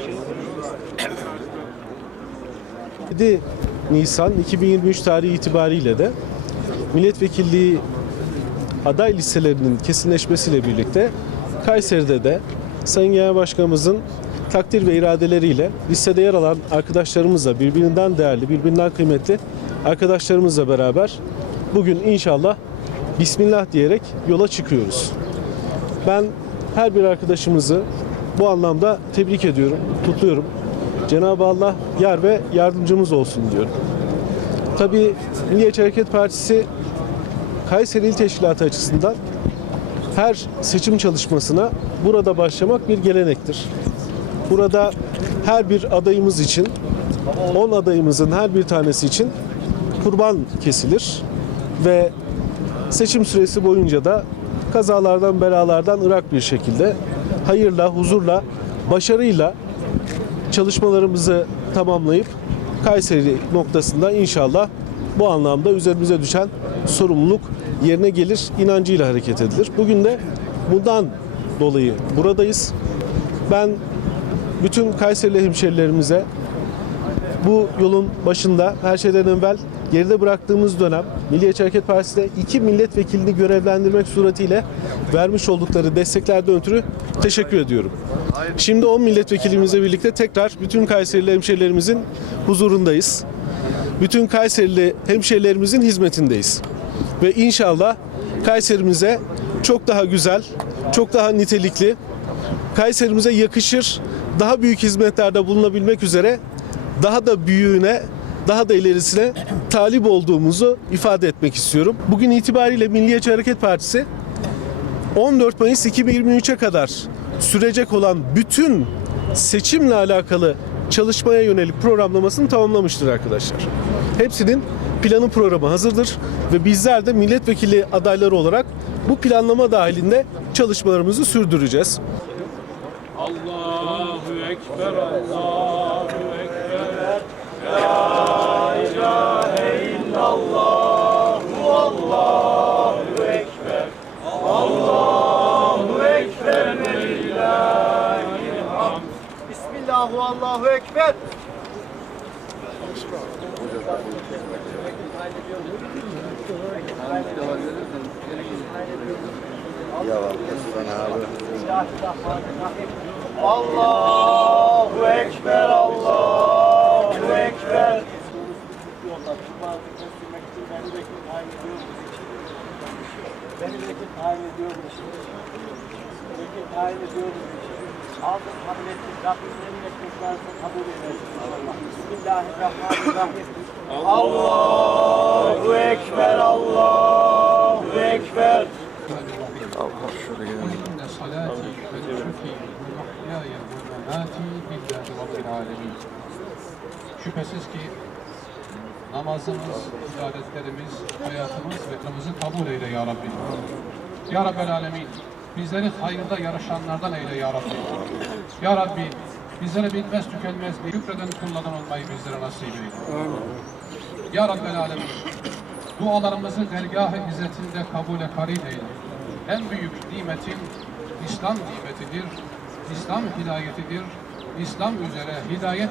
7 Nisan 2023 tarihi itibariyle de milletvekilliği aday listelerinin kesinleşmesiyle birlikte Kayseri'de de Sayın Genel Başkanımızın takdir ve iradeleriyle listede yer alan arkadaşlarımızla birbirinden değerli, birbirinden kıymetli arkadaşlarımızla beraber bugün inşallah Bismillah diyerek yola çıkıyoruz. Ben her bir arkadaşımızı bu anlamda tebrik ediyorum, kutluyorum. Cenab-ı Allah yar ve yardımcımız olsun diyorum. Tabii Milliyetçi Hareket Partisi Kayseri İl Teşkilatı açısından her seçim çalışmasına burada başlamak bir gelenektir. Burada her bir adayımız için, 10 adayımızın her bir tanesi için kurban kesilir ve seçim süresi boyunca da kazalardan belalardan ırak bir şekilde hayırla, huzurla, başarıyla çalışmalarımızı tamamlayıp Kayseri noktasında inşallah bu anlamda üzerimize düşen sorumluluk yerine gelir inancıyla hareket edilir. Bugün de bundan dolayı buradayız. Ben bütün Kayserili hemşerilerimize bu yolun başında her şeyden evvel geride bıraktığımız dönem Milliyetçi Hareket Partisi'de iki milletvekilini görevlendirmek suretiyle vermiş oldukları desteklerden ötürü teşekkür ediyorum. Şimdi 10 milletvekilimizle birlikte tekrar bütün Kayserili hemşerilerimizin huzurundayız. Bütün Kayserili hemşerilerimizin hizmetindeyiz. Ve inşallah Kayserimize çok daha güzel, çok daha nitelikli, Kayserimize yakışır, daha büyük hizmetlerde bulunabilmek üzere daha da büyüğüne, daha da ilerisine talip olduğumuzu ifade etmek istiyorum. Bugün itibariyle Milliyetçi Hareket Partisi 14 Mayıs 2023'e kadar sürecek olan bütün seçimle alakalı çalışmaya yönelik programlamasını tamamlamıştır arkadaşlar. Hepsinin planı programı hazırdır ve bizler de milletvekili adayları olarak bu planlama dahilinde çalışmalarımızı sürdüreceğiz. Allahu Ekber, Allahu Ekber. Bismillahu Allahu Ekber. Allahu Ekber, Allahu Ekber. Beni vekil tayin ediyormuş. Vekil tayin ediyormuş aldık kabul ettik. Rabbimiz emretmişlerse kabul eylesin. Bismillahirrahmanirrahim. Allahu Ekber, Allahu Ekber. Allah şuraya. Şüphesiz ki namazımız, ibadetlerimiz, hayatımız ve kabul eyle ya Rabbi. Ya Rabbel Alemin bizleri hayırda yarışanlardan eyle ya Rabbi. Ya Rabbi, bizlere bitmez tükenmez bir yükreden kullardan olmayı bizlere nasip eyle. Ya Rabbel Alemin, dualarımızı dergah-ı izzetinde kabule karin eyle. En büyük nimetin İslam nimetidir, İslam hidayetidir, İslam üzere hidayet